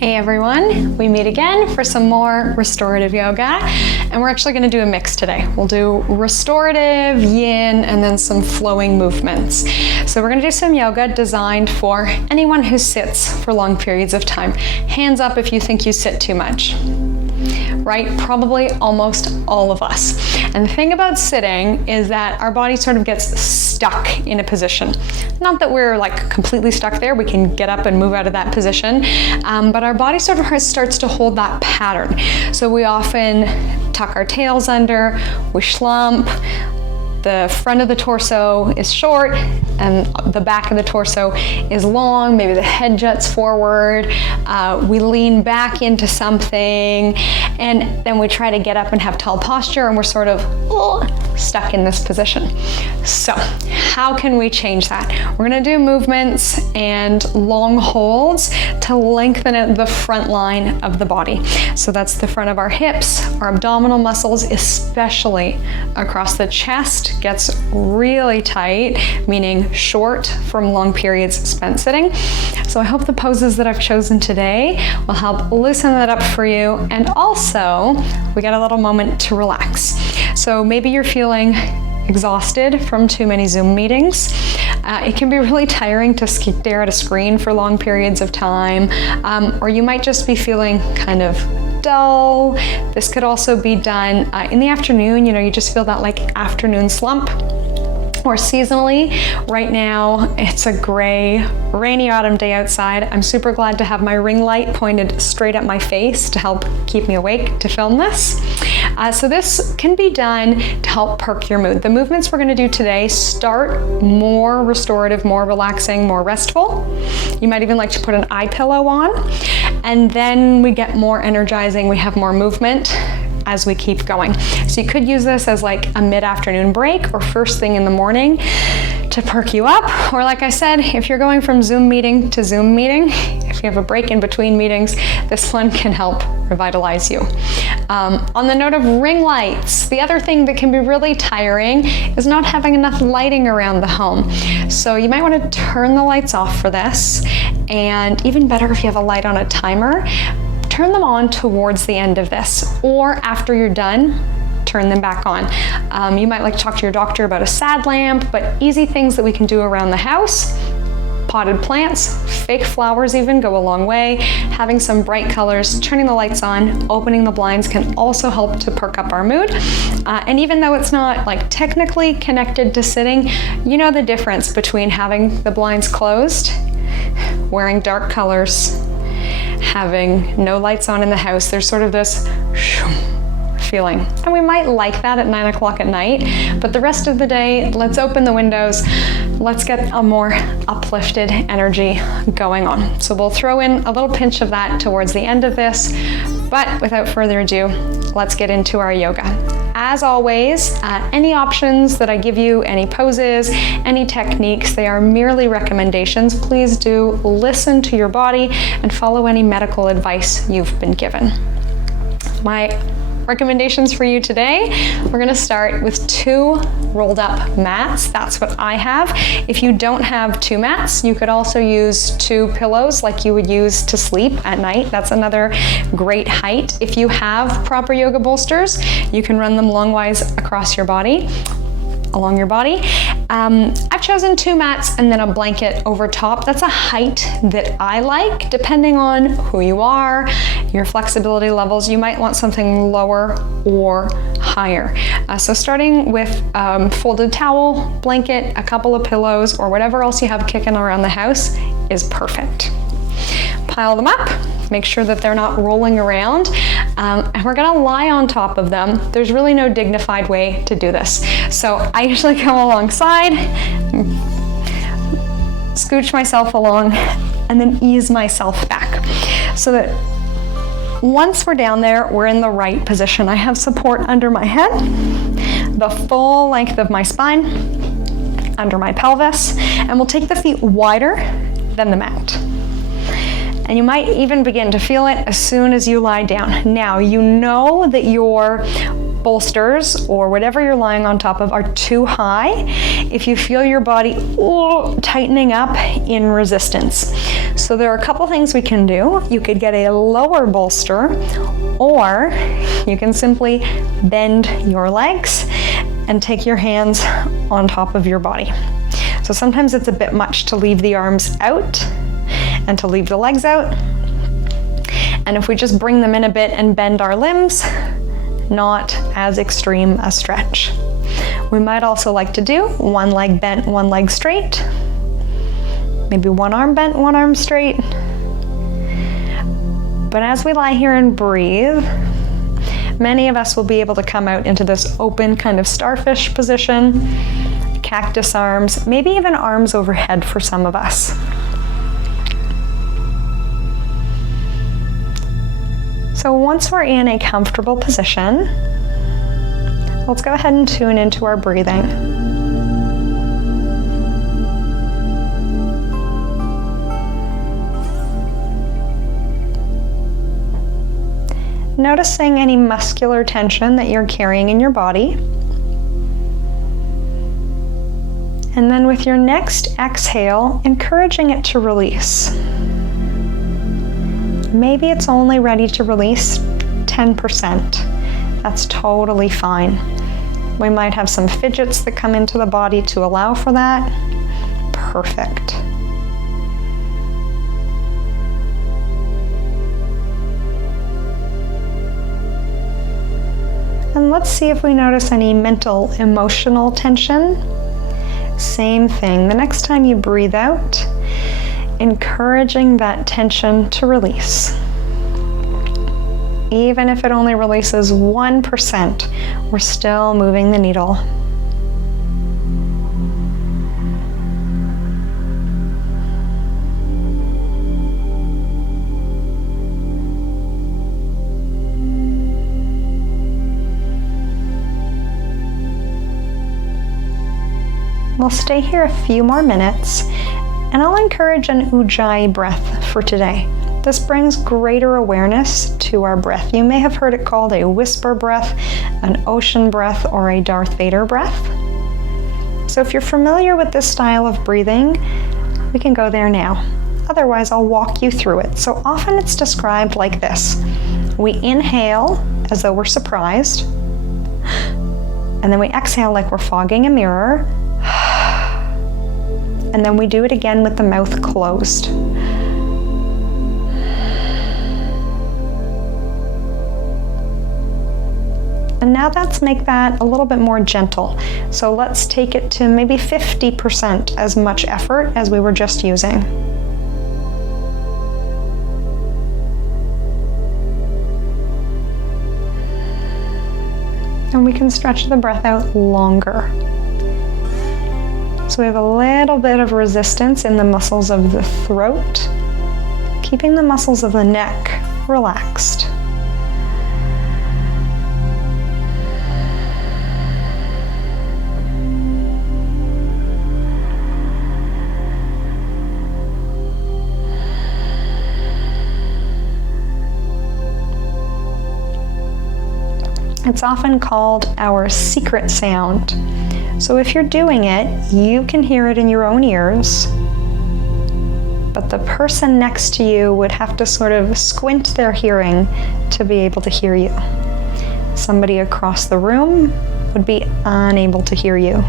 Hey everyone, we meet again for some more restorative yoga, and we're actually going to do a mix today. We'll do restorative, yin, and then some flowing movements. So we're going to do some yoga designed for anyone who sits for long periods of time. Hands up if you think you sit too much. Right? Probably almost all of us. And the thing about sitting is that our body sort of gets stuck in a position. Not that we're like completely stuck there, we can get up and move out of that position, but our body sort of starts to hold that pattern. So we often tuck our tails under, we slump, the front of the torso is short and the back of the torso is long, maybe the head juts forward, we lean back into something, and then we try to get up and have tall posture, and we're sort of stuck in this position. So how can we change that? We're gonna do movements and long holds to lengthen the front line of the body. So that's the front of our hips, our abdominal muscles, especially across the chest, gets really tight, meaning short from long periods spent sitting. So I hope the poses that I've chosen today will help loosen that up for you, and also we got a little moment to relax. So maybe you're feeling exhausted from too many Zoom meetings. It can be really tiring to stare at a screen for long periods of time, or you might just be feeling kind of dull. This could also be done in the afternoon. You know, you just feel that like afternoon slump. Or seasonally, right now it's a gray, rainy autumn day outside. I'm super glad to have my ring light pointed straight at my face to help keep me awake to film this. So this can be done to help perk your mood. The movements we're going to do today start more restorative, more relaxing, more restful. You might even like to put an eye pillow on, and then we get more energizing, we have more movement as we keep going. So you could use this as like a mid-afternoon break or first thing in the morning to perk you up. Or like I said, if you're going from Zoom meeting to Zoom meeting, if you have a break in between meetings, this one can help revitalize you. On the note of ring lights, the other thing that can be really tiring is not having enough lighting around the home. So you might want to turn the lights off for this, and even better if you have a light on a timer, turn them on towards the end of this, or after you're done, turn them back on. You might like to talk to your doctor about a sad lamp, but easy things that we can do around the house. Potted plants, fake flowers even go a long way. Having some bright colors, turning the lights on, opening the blinds can also help to perk up our mood. And even though it's not like technically connected to sitting, you know the difference between having the blinds closed, wearing dark colors, having no lights on in the house. There's sort of this feeling. And we might like that at 9 o'clock at night, but the rest of the day, let's open the windows. Let's get a more uplifted energy going on. So we'll throw in a little pinch of that towards the end of this, but without further ado, let's get into our yoga. As always, any options that I give you, any poses, any techniques, they are merely recommendations. Please do listen to your body and follow any medical advice you've been given. My recommendations for you today, we're going to start with 2 rolled up mats. That's what I have. If you don't have 2 mats, you could also use 2 pillows like you would use to sleep at night. That's another great height. If you have proper yoga bolsters, you can run them longwise across your body, along your body. I've chosen 2 mats and then a blanket over top. That's a height that I like. Depending on who you are, your flexibility levels, you might want something lower or higher. So starting with folded towel, blanket, a couple of pillows, or whatever else you have kicking around the house is perfect. Pile them up, make sure that they're not rolling around, and we're gonna lie on top of them. There's really no dignified way to do this. So I usually come alongside, scooch myself along, and then ease myself back. So that once we're down there, we're in the right position. I have support under my head, the full length of my spine, under my pelvis, and we'll take the feet wider than the mat. And you might even begin to feel it as soon as you lie down. Now, you know that your bolsters or whatever you're lying on top of are too high if you feel your body tightening up in resistance. So there are a couple things we can do. You could get a lower bolster, or you can simply bend your legs and take your hands on top of your body. So sometimes it's a bit much to leave the arms out and to leave the legs out. And if we just bring them in a bit and bend our limbs, not as extreme a stretch. We might also like to do one leg bent, one leg straight. Maybe one arm bent, one arm straight. But as we lie here and breathe, many of us will be able to come out into this open kind of starfish position, cactus arms, maybe even arms overhead for some of us. So once we're in a comfortable position, let's go ahead and tune into our breathing. Noticing any muscular tension that you're carrying in your body. And then with your next exhale, encouraging it to release. Maybe it's only ready to release 10%. That's totally fine. We might have some fidgets that come into the body to allow for that. Perfect. And let's see if we notice any mental, emotional tension. Same thing. The next time you breathe out, encouraging that tension to release. Even if it only releases 1%, we're still moving the needle. We'll stay here a few more minutes, and I'll encourage an Ujjayi breath for today. This brings greater awareness to our breath. You may have heard it called a whisper breath, an ocean breath, or a Darth Vader breath. So if you're familiar with this style of breathing, we can go there now. Otherwise, I'll walk you through it. So often it's described like this. We inhale as though we're surprised, and then we exhale like we're fogging a mirror, and then we do it again with the mouth closed. And now let's make that a little bit more gentle. So let's take it to maybe 50% as much effort as we were just using. And we can stretch the breath out longer. So we have a little bit of resistance in the muscles of the throat, keeping the muscles of the neck relaxed. It's often called our secret sound. So if you're doing it, you can hear it in your own ears, but the person next to you would have to sort of squint their hearing to be able to hear you. Somebody across the room would be unable to hear you.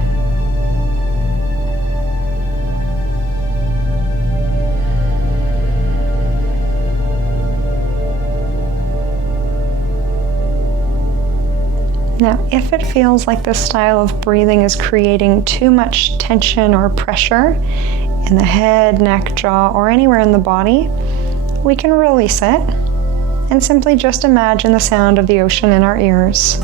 Now, if it feels like this style of breathing is creating too much tension or pressure in the head, neck, jaw, or anywhere in the body, we can release it and simply just imagine the sound of the ocean in our ears.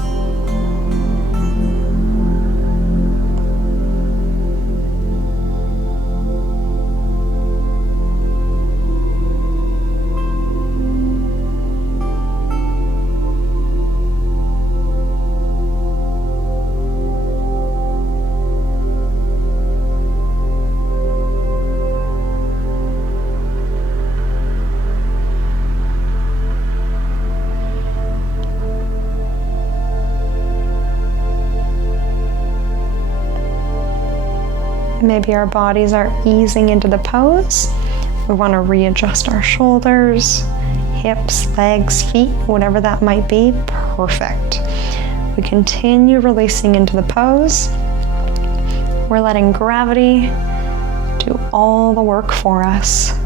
Maybe our bodies are easing into the pose. We want to readjust our shoulders, hips, legs, feet, whatever that might be. Perfect. We continue releasing into the pose. We're letting gravity do all the work for us.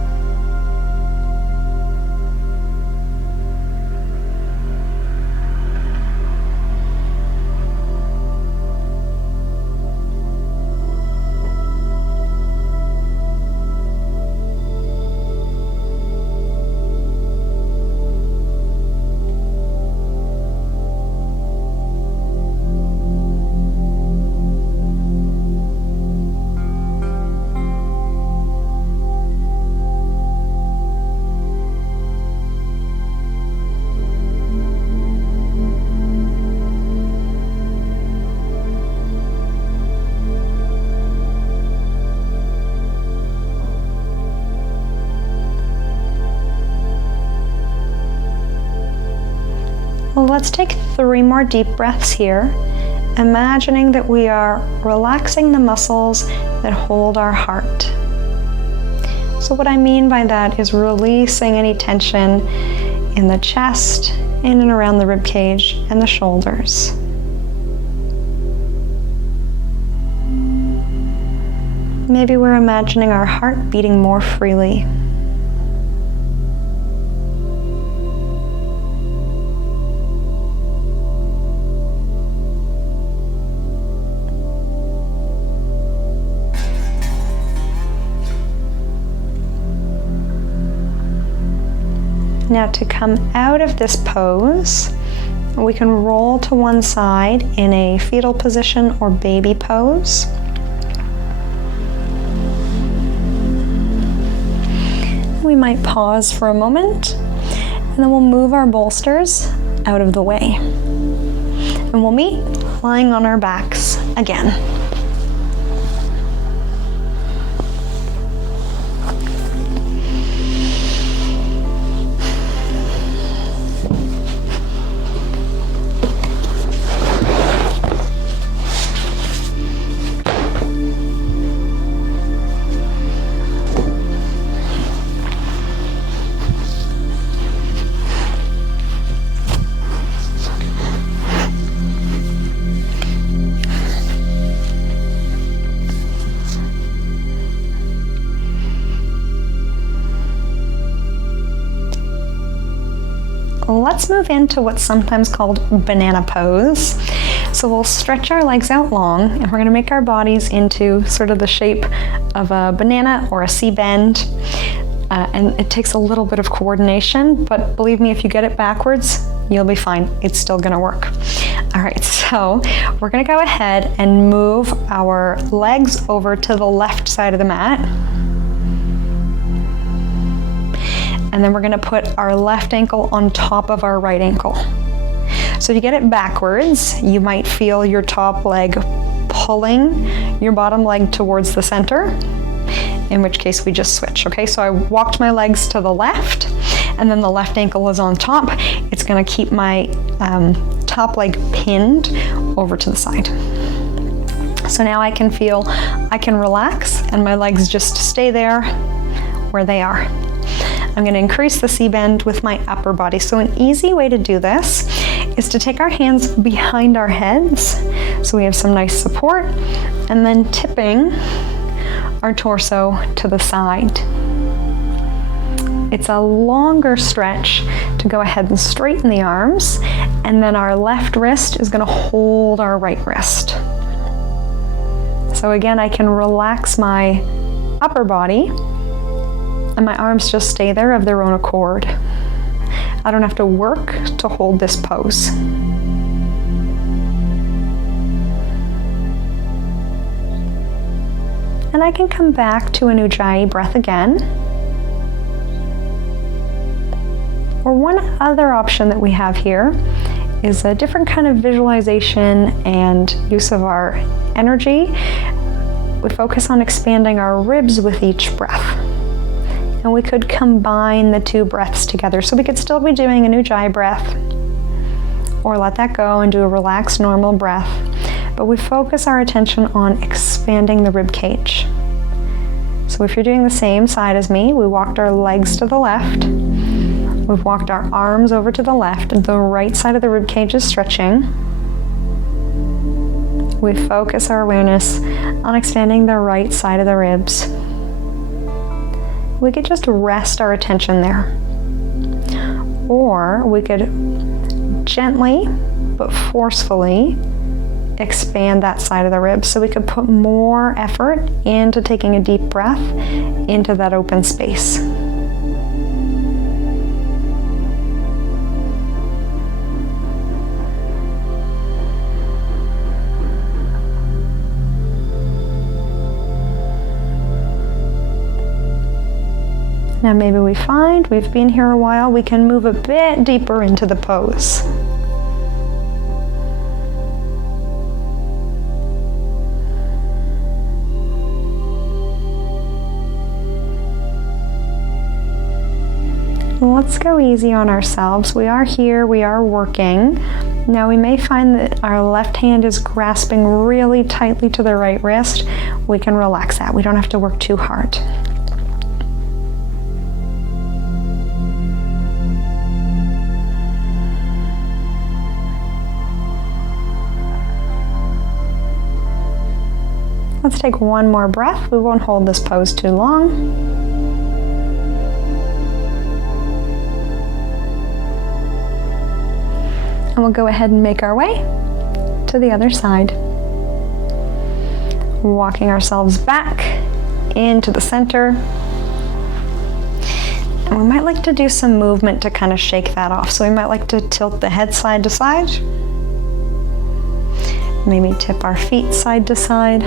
Let's take 3 more deep breaths here, imagining that we are relaxing the muscles that hold our heart. So what I mean by that is releasing any tension in the chest, in and around the rib cage and the shoulders. Maybe we're imagining our heart beating more freely. Now to come out of this pose, we can roll to one side in a fetal position or baby pose. We might pause for a moment, and then we'll move our bolsters out of the way. And we'll meet lying on our backs again. Let's move into what's sometimes called banana pose. So we'll stretch our legs out long, and we're going to make our bodies into sort of the shape of a banana or a C-bend. And it takes a little bit of coordination, but believe me, if you get it backwards, you'll be fine. It's still going to work. All right, so we're going to go ahead and move our legs over to the left side of the mat. And then we're going to put our left ankle on top of our right ankle. So if you get it backwards, you might feel your top leg pulling your bottom leg towards the center, in which case we just switch, okay? So I walked my legs to the left, and then the left ankle is on top. It's going to keep my top leg pinned over to the side. So now I can feel, I can relax, and my legs just stay there where they are. I'm going to increase the C-bend with my upper body. So an easy way to do this is to take our hands behind our heads, so we have some nice support, and then tipping our torso to the side. It's a longer stretch to go ahead and straighten the arms, and then our left wrist is going to hold our right wrist. So again, I can relax my upper body, and my arms just stay there of their own accord. I don't have to work to hold this pose. And I can come back to an Ujjayi breath again. Or one other option that we have here is a different kind of visualization and use of our energy. We focus on expanding our ribs with each breath. And we could combine the 2 breaths together. So we could still be doing an Ujjayi breath, or let that go and do a relaxed normal breath. But we focus our attention on expanding the rib cage. So if you're doing the same side as me, we walked our legs to the left. We've walked our arms over to the left. The right side of the rib cage is stretching. We focus our awareness on expanding the right side of the ribs. We could just rest our attention there. Or we could gently but forcefully expand that side of the ribs, so we could put more effort into taking a deep breath into that open space. Now maybe we find we've been here a while, we can move a bit deeper into the pose. Let's go easy on ourselves. We are here, we are working. Now we may find that our left hand is grasping really tightly to the right wrist. We can relax that. We don't have to work too hard. Let's take one more breath. We won't hold this pose too long. And we'll go ahead and make our way to the other side. Walking ourselves back into the center. And we might like to do some movement to kind of shake that off. So we might like to tilt the head side to side. Maybe tip our feet side to side.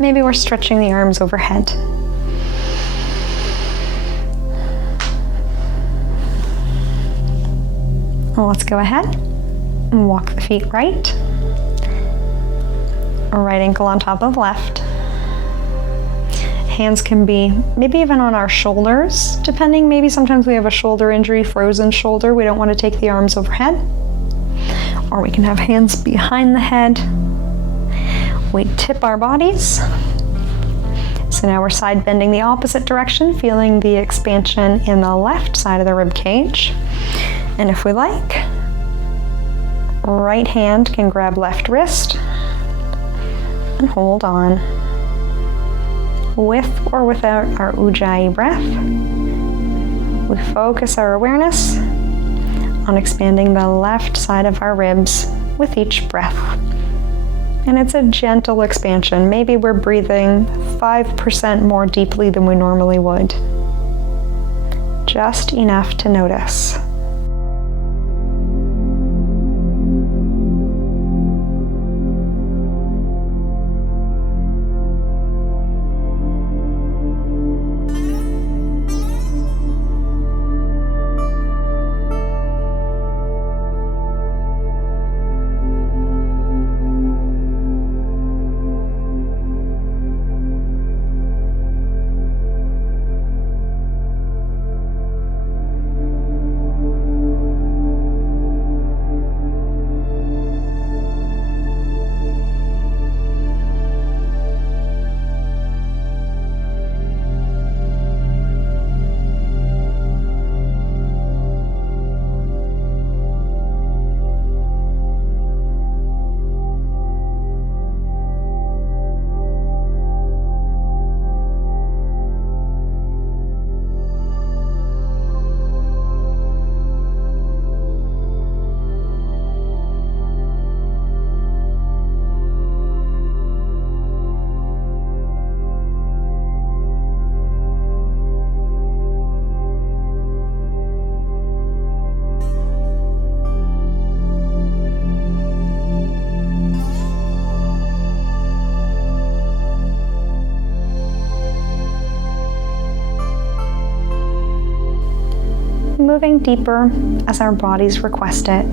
Maybe we're stretching the arms overhead. Well, let's go ahead and walk the feet right. Right ankle on top of left. Hands can be maybe even on our shoulders, depending. Maybe sometimes we have a shoulder injury, frozen shoulder. We don't want to take the arms overhead. Or we can have hands behind the head. We tip our bodies. So now we're side bending the opposite direction, feeling the expansion in the left side of the rib cage. And if we like, right hand can grab left wrist and hold on. With or without our Ujjayi breath, we focus our awareness on expanding the left side of our ribs with each breath. And it's a gentle expansion. Maybe we're breathing 5% more deeply than we normally would. Just enough to notice. Moving deeper as our bodies request it.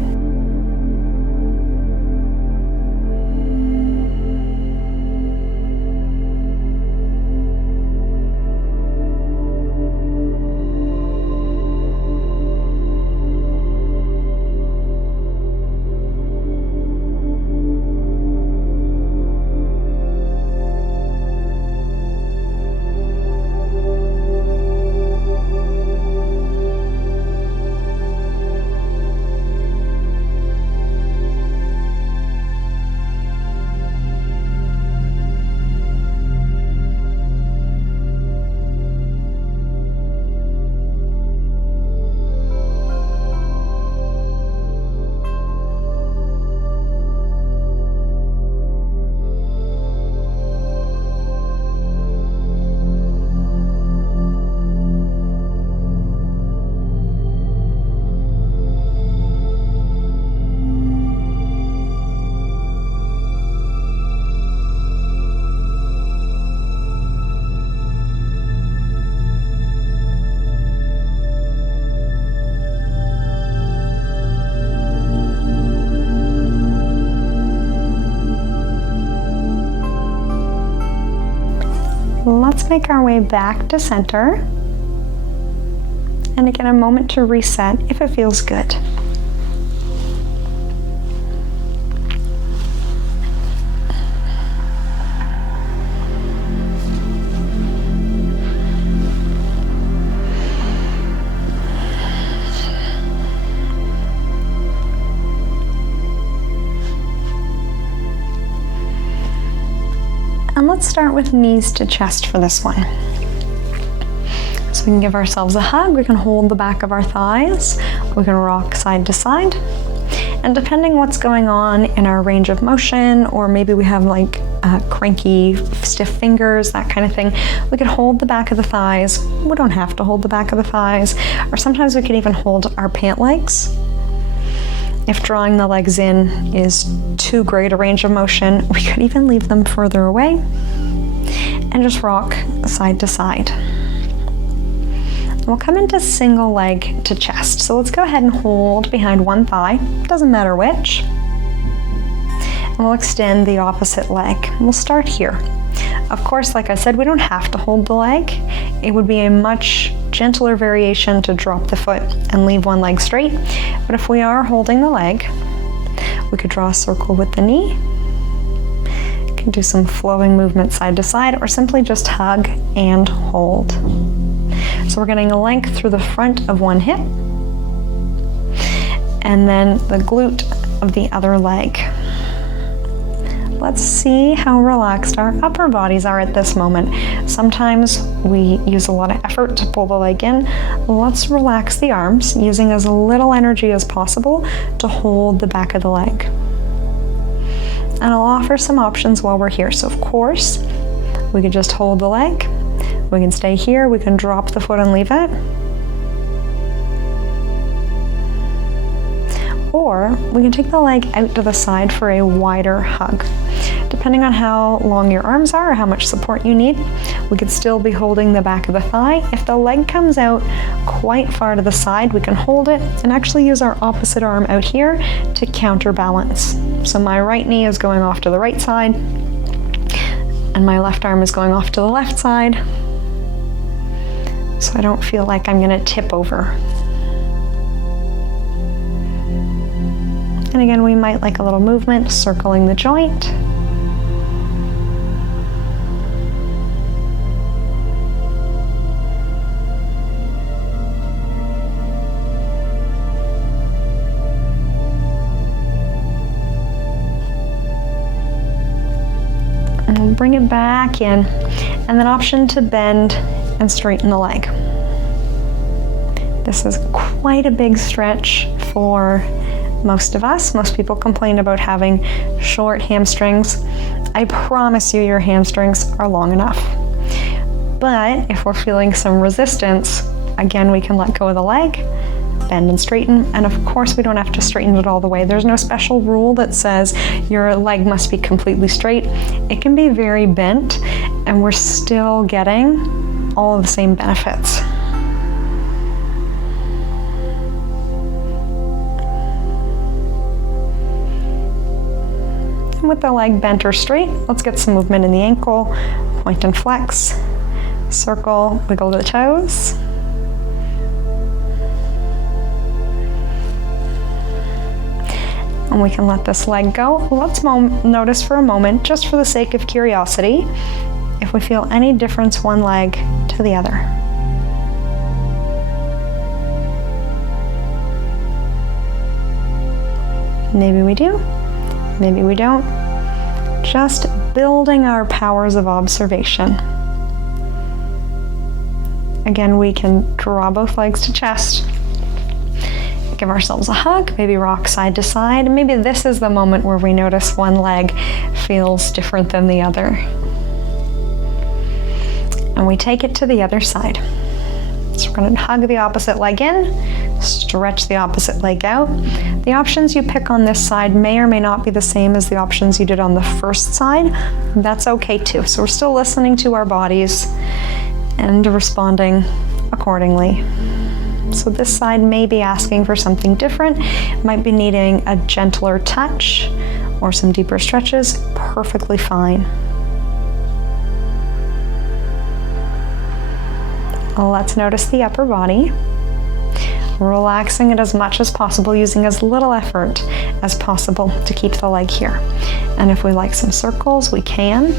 let's make our way back to center. And again, a moment to reset if it feels good. And let's start with knees to chest for this one. So we can give ourselves a hug, we can hold the back of our thighs, we can rock side to side. And depending what's going on in our range of motion, or maybe we have like cranky, stiff fingers, that kind of thing, we could hold the back of the thighs. We don't have to hold the back of the thighs, or sometimes we can even hold our pant legs. If drawing the legs in is too great a range of motion, we could even leave them further away and just rock side to side. We'll come into single leg to chest. So let's go ahead and hold behind one thigh, doesn't matter which. And we'll extend the opposite leg. We'll start here. Of course, like I said, we don't have to hold the leg. It would be a much gentler variation to drop the foot and leave one leg straight. But if we are holding the leg, we could draw a circle with the knee. We can do some flowing movement side to side, or simply just hug and hold. So we're getting a length through the front of one hip, and then the glute of the other leg. Let's see how relaxed our upper bodies are at this moment. Sometimes we use a lot of effort to pull the leg in. Let's relax the arms, using as little energy as possible to hold the back of the leg. And I'll offer some options while we're here. So of course, we could just hold the leg. We can stay here, we can drop the foot and leave it. Or we can take the leg out to the side for a wider hug. Depending on how long your arms are or how much support you need, we could still be holding the back of the thigh. If the leg comes out quite far to the side, we can hold it and actually use our opposite arm out here to counterbalance. So my right knee is going off to the right side, and my left arm is going off to the left side, so I don't feel like I'm going to tip over. And again, we might like a little movement circling the joint. And we'll bring it back in, and then option to bend and straighten the leg. This is quite a big stretch for most of us. Most people complain about having short hamstrings. I promise you your hamstrings are long enough. But if we're feeling some resistance, again, we can let go of the leg, bend and straighten, and of course we don't have to straighten it all the way. There's no special rule that says your leg must be completely straight. It can be very bent, and we're still getting all of the same benefits. With the leg bent or straight, let's get some movement in the ankle, point and flex, circle, wiggle the toes. And we can let this leg go. Let's notice for a moment, just for the sake of curiosity, if we feel any difference one leg to the other. Maybe we do. Maybe we don't. Just building our powers of observation. Again, we can draw both legs to chest, give ourselves a hug, maybe rock side to side. Maybe this is the moment where we notice one leg feels different than the other. And we take it to the other side. So we're going to hug the opposite leg in, stretch the opposite leg out. The options you pick on this side may or may not be the same as the options you did on the first side. That's okay too. So we're still listening to our bodies and responding accordingly. So this side may be asking for something different, might be needing a gentler touch or some deeper stretches. Perfectly fine. Let's notice the upper body. Relaxing it as much as possible, using as little effort as possible to keep the leg here. And if we like some circles, we can.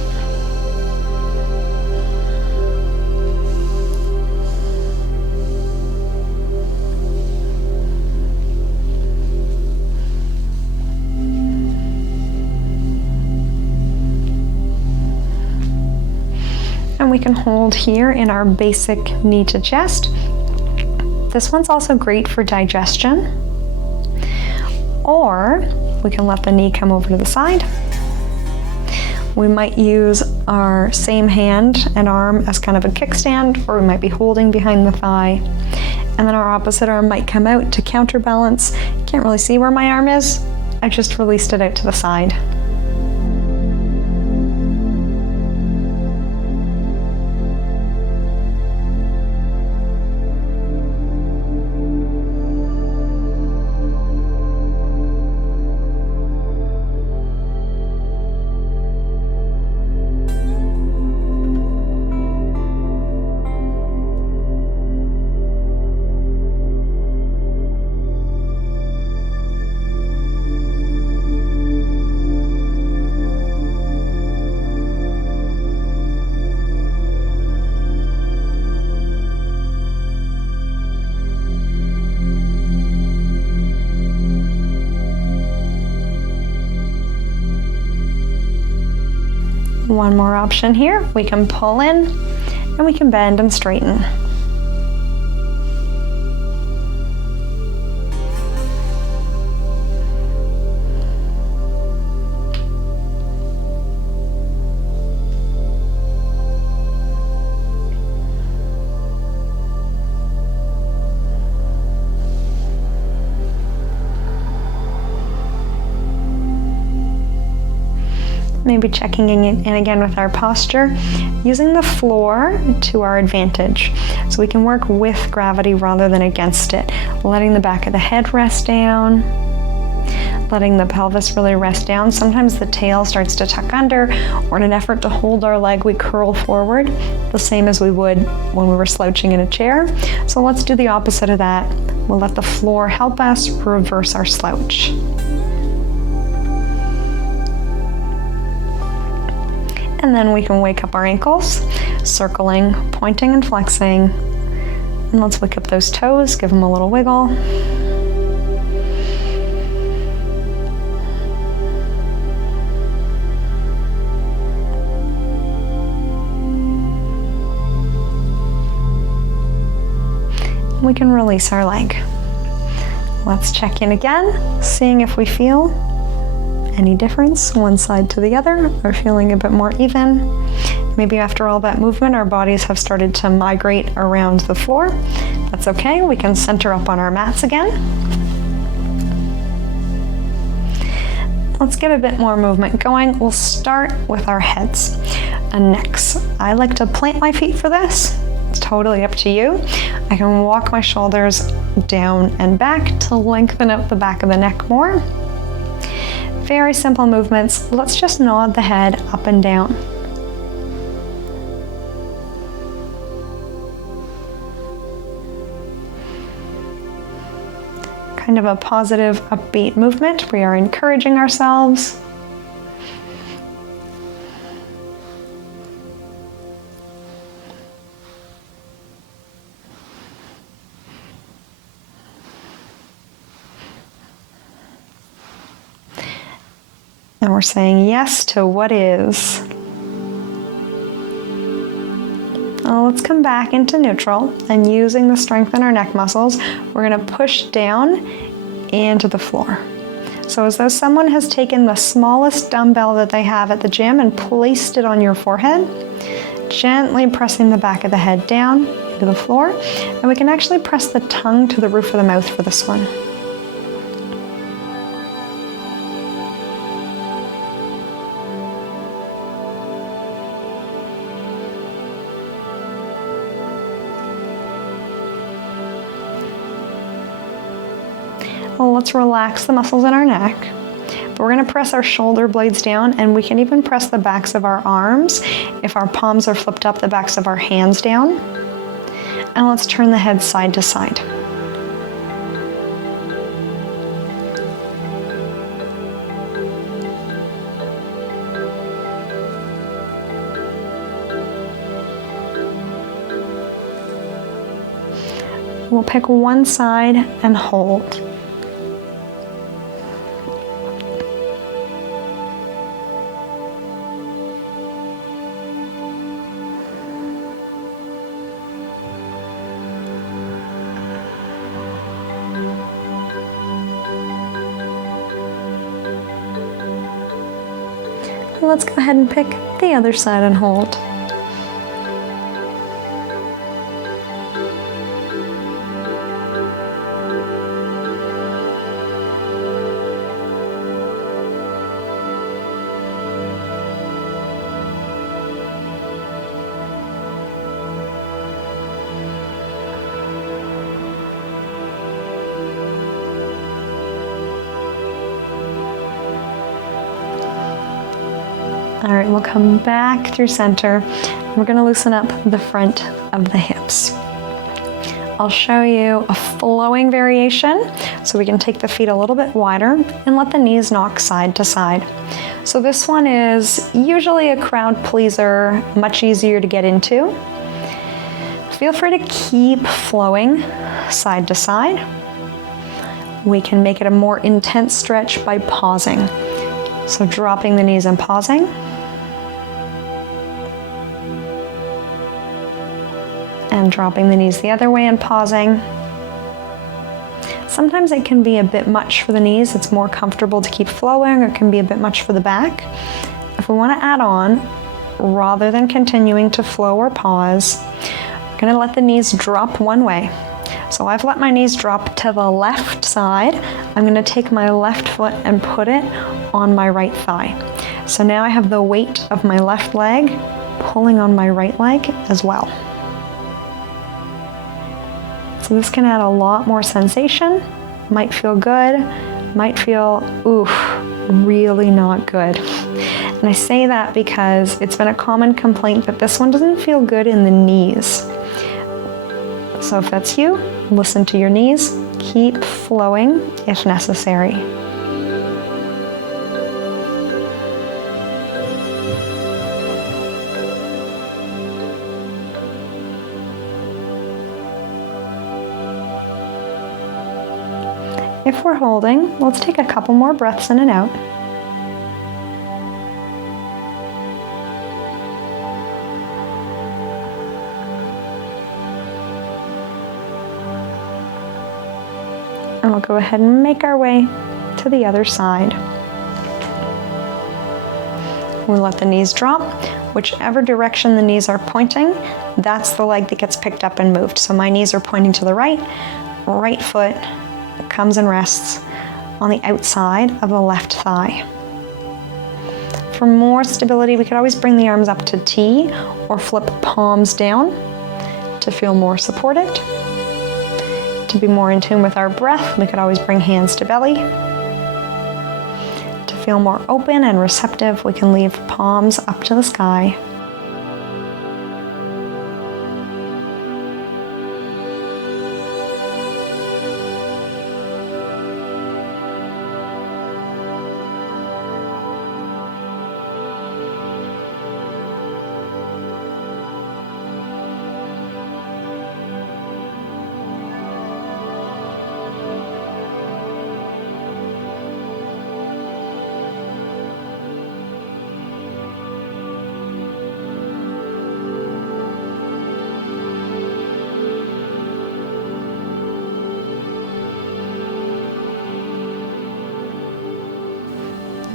And we can hold here in our basic knee to chest. This one's also great for digestion. Or we can let the knee come over to the side. We might use our same hand and arm as kind of a kickstand, or we might be holding behind the thigh. And then our opposite arm might come out to counterbalance. Can't really see where my arm is. I just released it out to the side. One more option here. We can pull in and we can bend and straighten. Maybe checking in again with our posture, using the floor to our advantage. So we can work with gravity rather than against it, letting the back of the head rest down, letting the pelvis really rest down. Sometimes the tail starts to tuck under, or in an effort to hold our leg, we curl forward, the same as we would when we were slouching in a chair. So let's do the opposite of that. We'll let the floor help us reverse our slouch. And then we can wake up our ankles, circling, pointing and flexing. And let's wake up those toes, give them a little wiggle. We can release our leg. Let's check in again, seeing if we feel any difference one side to the other, or feeling a bit more even. Maybe after all that movement, our bodies have started to migrate around the floor. That's okay, we can center up on our mats again. Let's get a bit more movement going. We'll start with our heads and necks. I like to plant my feet for this. It's totally up to you. I can walk my shoulders down and back to lengthen out the back of the neck more. Very simple movements. Let's just nod the head up and down. Kind of a positive, upbeat movement. We are encouraging ourselves. And we're saying yes to what is. Now let's come back into neutral, and using the strength in our neck muscles, we're going to push down into the floor. So as though someone has taken the smallest dumbbell that they have at the gym and placed it on your forehead, gently pressing the back of the head down into the floor. And we can actually press the tongue to the roof of the mouth for this one. Well, let's relax the muscles in our neck. But we're going to press our shoulder blades down, and we can even press the backs of our arms. If our palms are flipped up, the backs of our hands down. and let's turn the head side to side. We'll pick one side and hold. Let's go ahead and pick the other side and hold. All right, we'll come back through center. We're going to loosen up the front of the hips. I'll show you a flowing variation, so we can take the feet a little bit wider and let the knees knock side to side. So this one is usually a crowd pleaser, much easier to get into. Feel free to keep flowing side to side. We can make it a more intense stretch by pausing. So dropping the knees and pausing. And dropping the knees the other way and pausing. Sometimes it can be a bit much for the knees. It's more comfortable to keep flowing, or it can be a bit much for the back. If we want to add on, rather than continuing to flow or pause, I'm going to let the knees drop one way. So I've let my knees drop to the left side. I'm going to take my left foot and put it on my right thigh. So now I have the weight of my left leg pulling on my right leg as well. So this can add a lot more sensation. Might feel good, might feel, oof, really not good. And I say that because it's been a common complaint that this one doesn't feel good in the knees. So if that's you, listen to your knees, keep flowing if necessary. If we're holding, let's take a couple more breaths in and out. And we'll go ahead and make our way to the other side. We'll let the knees drop. Whichever direction the knees are pointing, that's the leg that gets picked up and moved. So my knees are pointing to the right, right foot comes and rests on the outside of the left thigh. For more stability, we could always bring the arms up to T or flip palms down to feel more supported. To be more in tune with our breath, we could always bring hands to belly. To feel more open and receptive, we can leave palms up to the sky.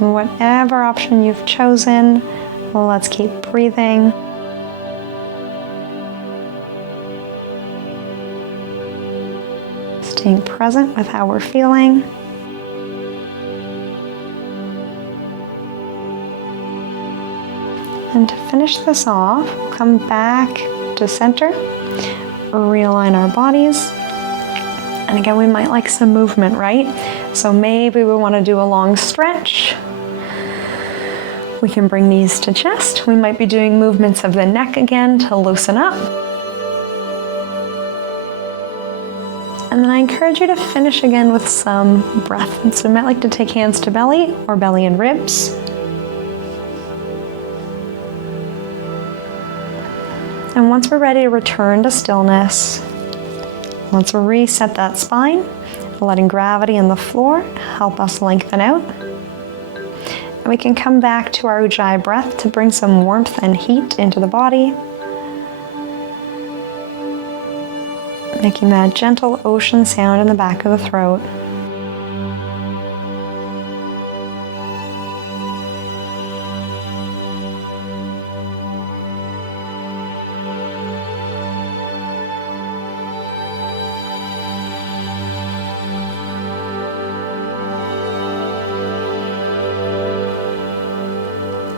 Whatever option you've chosen, well, let's keep breathing. Staying present with how we're feeling. And to finish this off, we'll come back to center, realign our bodies. And again, we might like some movement, right? So maybe we want to do a long stretch. We can bring knees to chest. We might be doing movements of the neck again to loosen up. And then I encourage you to finish again with some breath. And so we might like to take hands to belly or belly and ribs. And once we're ready to return to stillness, once we reset that spine, letting gravity in the floor help us lengthen out. And we can come back to our Ujjayi breath to bring some warmth and heat into the body. Making that gentle ocean sound in the back of the throat.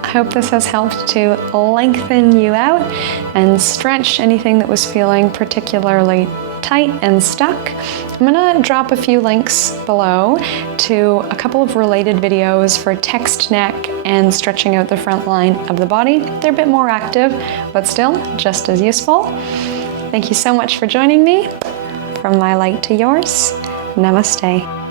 I hope this has helped to lengthen you out and stretch anything that was feeling particularly tight and stuck. I'm gonna drop a few links below to a couple of related videos for text neck and stretching out the front line of the body. They're a bit more active, but still just as useful. Thank you so much for joining me. From my light to yours, namaste.